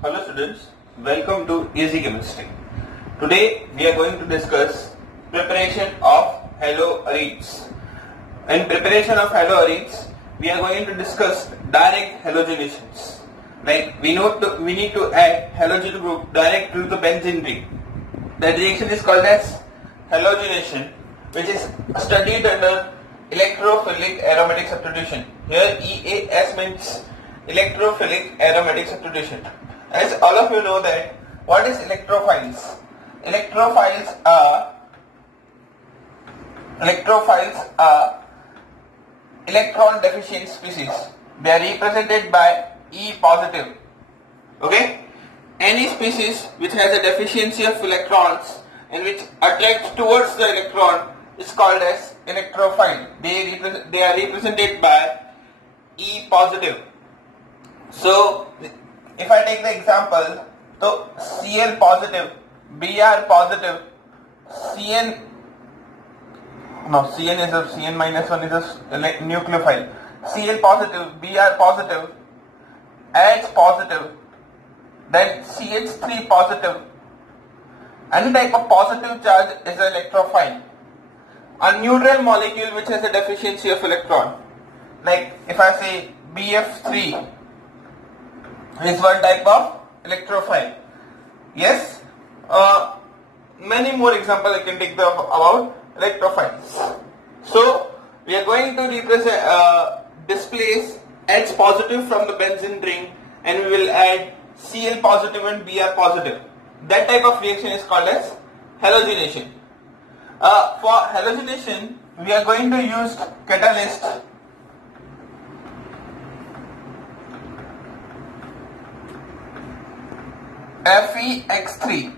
Hello students, welcome to Easy Chemistry. Today we are going to discuss preparation of haloarenes. In preparation of haloarenes, we are going to discuss direct halogenations. Like we need to add halogen group direct to the benzene ring. That reaction is called as halogenation, which is studied under electrophillic aromatic substitution. Here EAS means electrophillic aromatic substitution. As all of you know that what is electrophiles? Electrophiles are electron deficient species. They are represented by E positive. Okay? Any species which has a deficiency of electrons and which attracts towards the electron is called as electrophile. They are represented by E positive. So if I take the example, so Cl positive, Br positive, Cn minus 1 is a nucleophile. Cl positive, Br positive, H positive, then CH3 positive. Any type of positive charge is an electrophile. A neutral molecule which has a deficiency of electron, like if I say BF3 is one type of electrophile. Yes, many more examples I can take about electrophiles. So we are going to displace H positive from the benzene ring and we will add Cl positive and Br positive. That type of reaction is called as halogenation. For halogenation, we are going to use catalyst FeX3.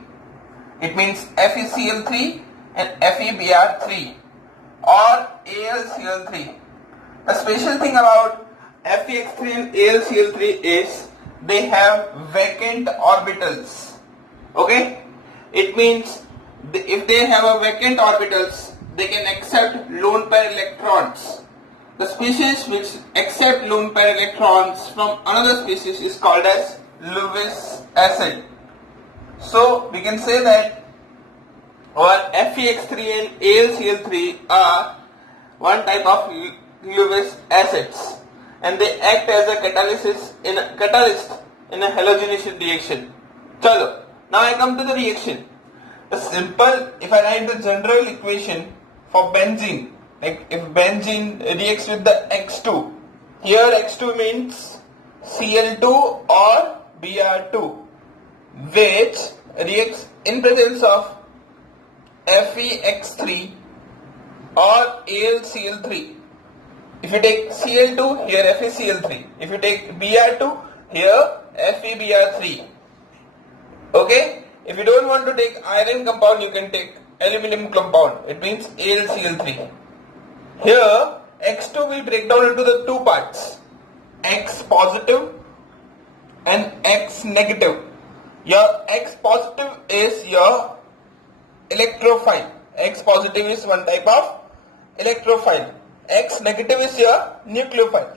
It means FeCl3 and FeBr3 or AlCl3. The special thing about FeX3 and AlCl3 is they have vacant orbitals. Okay? It means if they have a vacant orbitals, they can accept lone pair electrons. The species which accept lone pair electrons from another species is called as Lewis acid. So we can say that our FeX3 and AlCl3 are one type of Lewis acids and they act as a catalyst in a halogenation reaction. Chalo, now I come to the reaction. If I write the general equation for benzene, like if benzene reacts with the X2, here X2 means Cl2 or Br2, which reacts in presence of FeX3 or AlCl3. If you take Cl2, here FeCl3. If you take Br2, here FeBr3. Okay? If you don't want to take iron compound, you can take aluminum compound. It means AlCl3. Here, X2 will break down into the two parts, X positive and X negative. Your X positive is your electrophile. X positive is one type of electrophile. X negative is your nucleophile.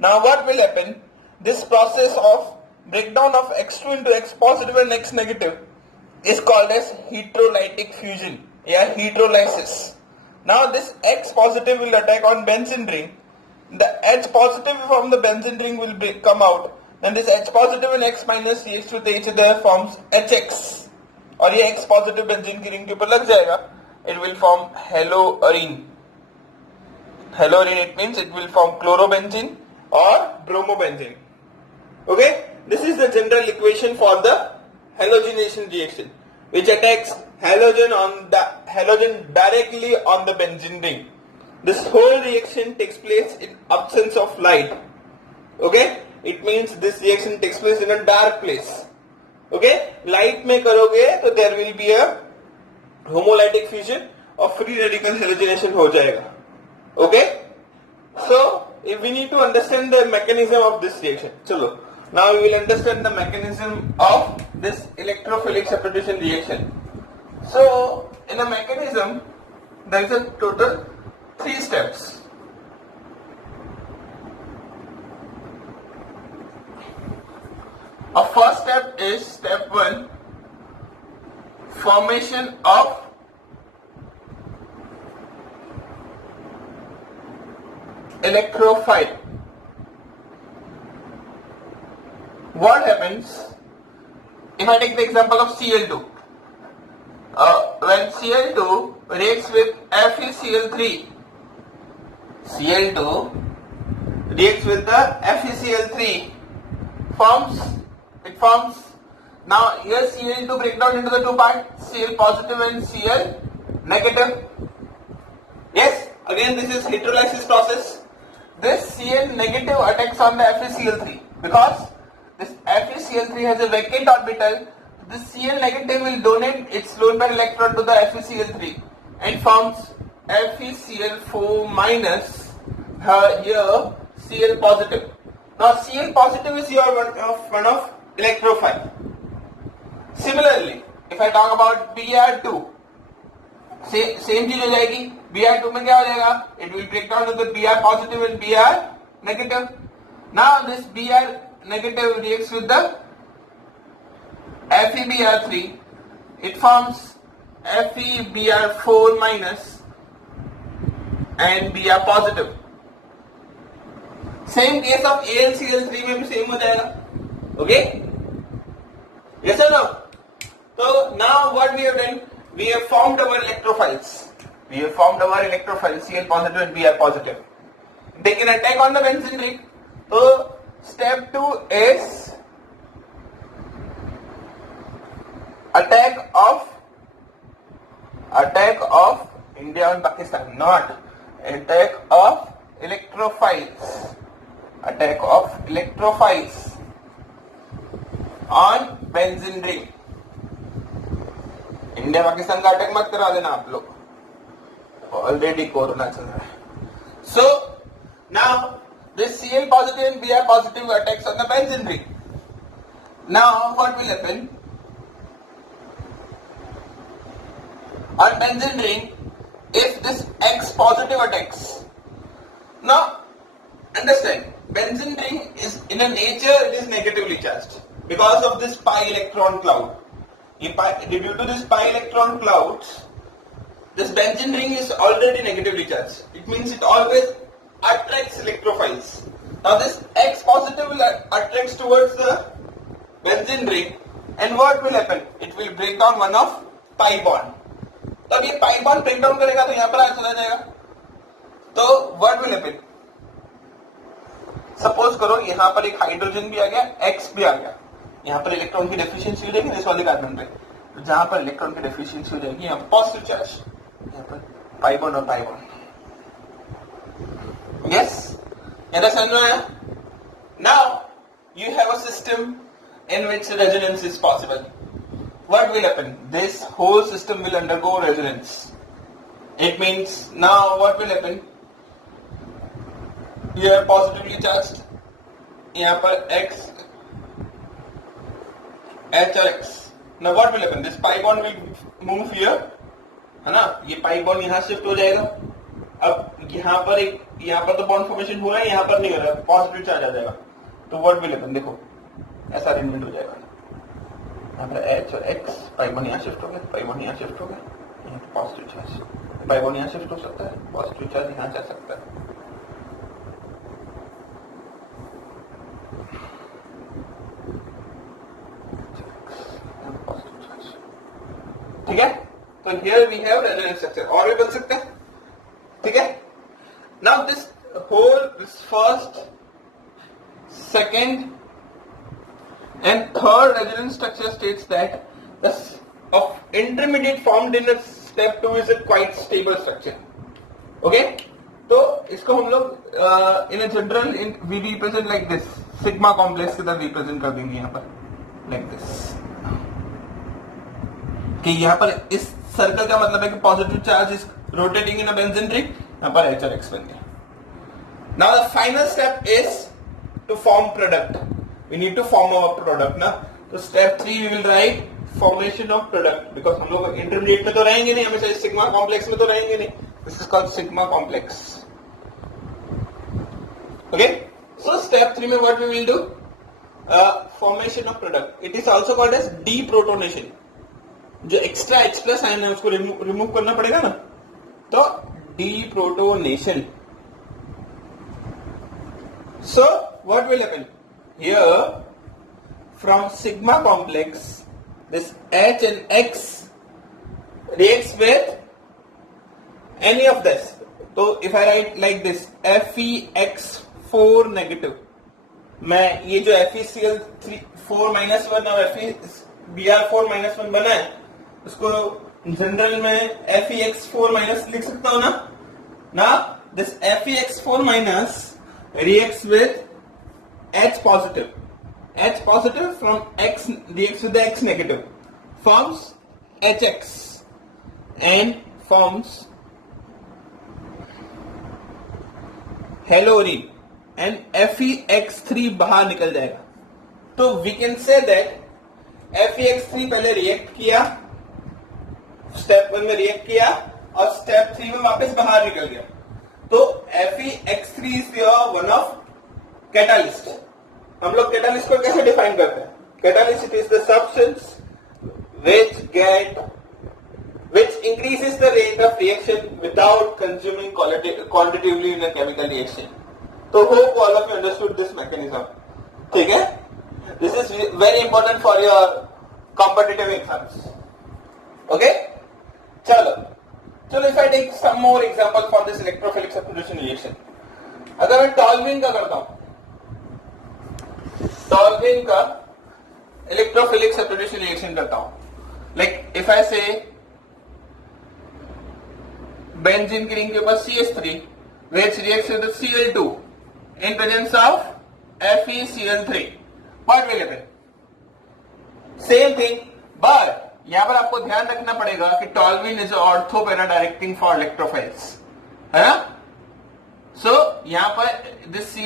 Now what will happen? This process of breakdown of X2 into X positive and X negative is called as heterolytic fusion, heterolysis. Now this X positive will attack on benzene ring. The H positive from the benzene ring will come out. Then this H positive and X minus reacts with each other forms HX. और ये X positive benzene की ring के ऊपर लग जाएगा. It will form haloarene. Haloarene, it means it will form chlorobenzene or bromobenzene. Okay? This is the general equation for the halogenation reaction, which attacks halogen directly on the benzene ring. This whole reaction takes place in absence of light. Okay? It means this reaction takes place in a dark place. Okay? Light में करोगे तो there will be a homolytic fusion or free radical halogenation हो जाएगा. Okay? So, if we need to understand the mechanism of this reaction. चलो. Now we will understand the mechanism of this electrophilic substitution reaction. So, in a mechanism, there is a total 3 steps. Our first step is step 1, formation of electrophile. What happens if I take the example of Cl2? When Cl2 reacts with FeCl3, Cl2 reacts with the FeCl3, it forms, now here Cl2 break down into the two parts, Cl positive and Cl negative. Yes, again this is hydrolysis process. This Cl negative attacks on the FeCl3 because this FeCl3 has a vacant orbital. This Cl negative will donate its lone pair electron to the FeCl3 and forms FeCl4 minus here Cl positive. Now Cl positive is your one of electrophile. Similarly, if I talk about Br2, same चीज हो जाएगी. Br2 में क्या हो जाएगा? It will break down to the Br positive and Br negative. Now this Br negative reacts with the FeBr3. It forms FeBr4 minus and Br positive. Same case of AlCl3 में भी same हो जाएगा. Okay? Yes or no? So now what we have done? We have formed our electrophiles. Cl positive and Br positive. They can attack on the benzene ring. So step 2 is attack of India and Pakistan, not attack of electrophiles. Attack of electrophiles on benzene ring. India Pakistan का attack मत करा देना आप लोग, already corona चल रहा है. So now this Cl positive and Br positive attacks on the benzene ring. Now what will happen? On benzene ring, if this X positive attacks, now understand, benzene ring is in a nature it is negatively charged because of this pi electron cloud. Due to this pi electron clouds, this benzene ring is already negatively charged. It means it always attracts electrophiles. Now this X positive will attracts towards the benzene ring, and what will happen? It will break down one of pi bond. तो अब ये pi bond break down करेगा तो यहाँ पर आ चला जाएगा. तो what will happen? Suppose करो यहाँ पर एक हाइड्रोजन भी आ गया, X भी आ गया. यहाँ पर इलेक्ट्रॉन की डेफिशिएंसी हो जाएगी इस वाले कार्बन पे. तो जहां पर इलेक्ट्रॉन की डेफिशिएंसी हो जाएगी यहाँ पॉजिटिव चार्ज, यहाँ पर पाई बॉन्ड और पाई बॉन्ड. यस, ये समझ में आया? Now you have a system in which resonance is possible. What will happen? This whole system will undergo resonance. It means now what will happen? You are positively charged. यहाँ पर X, H और X. Now what will happen? This pi bond will move here, है ना? ये pi bond यहाँ shift हो जाएगा. अब यहाँ पर तो बॉन्ड फॉर्मेशन हो रहा है, यहाँ पर नहीं हो रहा, पॉजिटिव चार्ज आ जाएगा. तो व्हाट विल हैपन? देखो ऐसा अरेंजमेंट हो जाएगा. यहाँ पर H और X, पाई बॉन्ड यहाँ शिफ्ट हो गया, पाई बॉन्ड यहाँ शिफ्ट हो गया, यहाँ पर पॉजिटिव चार्ज, पाई बॉन्ड यहाँ शिफ्ट हो सकता है, पॉजिटिव चार्ज यहाँ जा सकता है. ठीक है? तो here we have resonance structure. और भी बन सकते हैं. ठीक है? Now this whole first, second and third resonance structure states that the of intermediate formed in step 2 is a quite stable structure. Okay? तो इसको हम लोग in a general we represent like this, sigma complex की तरह represent कर देंगे यहाँ पर like this. कि यहाँ पर इस सर्कल का मतलब है कि positive charge is rotating in a benzene ring, यहाँ पर H और X बन गया. Now the final step is to form product. We need to form our product ना. तो step 3 we will write formation of product because हम लोग intermediate में तो रहेंगे नहीं, हमेशा sigma complex में तो रहेंगे नहीं. This is called sigma complex. Okay? So step 3 में what we will do? Formation of product, it is also called as deprotonation. जो एक्स्ट्रा H प्लस आयन है उसको रिमूव करना पड़ेगा ना, तो deprotonation. So what will happen here? From sigma complex, this H and X reacts with any of this. So if I write like this, FeX4 negative, मैं ये जो FeCl4 minus 1 और FeBr4 minus 1 बना है उसको जनरल में FeX4 minus लिख सकता हूँ ना. Now this FeX4 minus reacts with H positive. H positive from X reacts with the X negative, forms HX and forms haloarene, and FeX3 बाहर निकल जाएगा. तो we can say that FeX3 पहले react किया, स्टेप 1 में react किया और step 3 में वापस बाहर निकल गया. तो FeX3 is one of catalyst. हम लोग कैटालिस्ट को कैसे डिफाइन करते हैं? Catalyst it is the substance which increases the rate of reaction without consuming quantitatively in a chemical reaction. So hope all of you understood this mechanism. ठीक है? This is very important for your competitive exams. Okay? चलो if I take some more example for this electrophilic substitution reaction. अगर मैं टॉल्विन का करता हूं, टॉल्विन का electrophilic substitution reaction करता हूं, लाइक इफ आई से बेंजीन की रिंग के ऊपर CH3 which reacts with the Cl2 in presence of FeCl3, what will happen? Same thing, but यहां पर आपको ध्यान रखना पड़ेगा कि toluene is ortho para directing for electrophiles, है ना. सो यहां पर this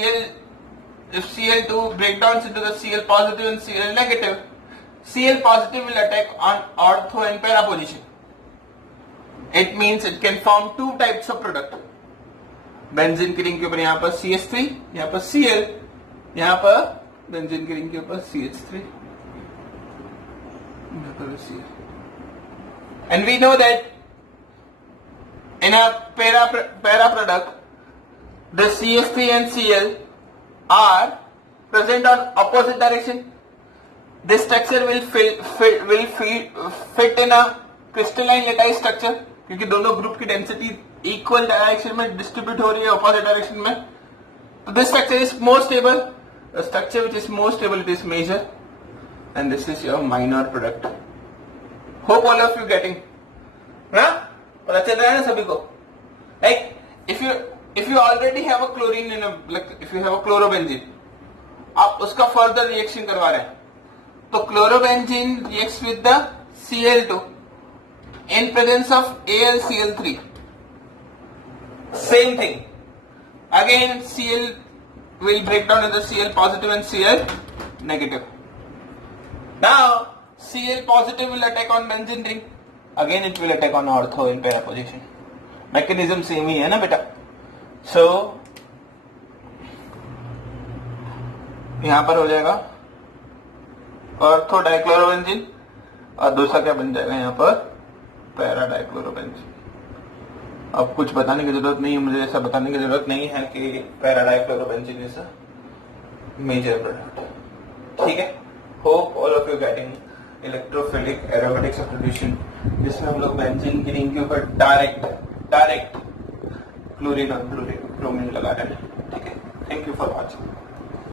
if Cl2 breakdowns into the Cl positive and Cl negative, Cl positive will attack on ortho and para position. It means it can form two types of product. Benzene की ring के ऊपर यहां पर CH3, यहां पर Cl, यहां पर benzene की रिंग के ऊपर CH3, यहां पर Cl. And we know that in a para product, the CH3 and Cl are present on opposite direction. This structure will fit in a crystalline lattice structure क्योंकि दोनों group की density equal direction में distribute हो रही है, opposite direction में. तो this structure is more stable. The structure which is more stable it is major, and this is your minor product. Hope all of you getting. पता चल रहा है ना सभी को? Like if you already have a chlorine in a, like if you have a chlorobenzene, आप उसका further reaction करवा रहे हैं, तो chlorobenzene reacts with the Cl2 in presence of AlCl3. Same thing. Again, Cl will break down into Cl positive and Cl negative. Now, Cl positive will attack on benzene ring. Again, it will attack on ortho in para position. Mechanism same ही है ना बेटा. So, यहां पर हो जाएगा ortho dichlorobenzene और दूसरा क्या बन जाएगा यहां पर पैरा डाइक्लोरोबेंजीन. अब कुछ बताने की जरूरत नहीं है, मुझे ऐसा बताने की जरूरत नहीं है कि para dichlorobenzene is a major product. ठीक है? Hope all of you getting electrophilic aromatic substitution, जिसमें हम लोग बेंजीन की रिंग के ऊपर डायरेक्ट क्लोरीन और ब्रोमीन लगा रहे हैं. ठीक है? Thank you for watching.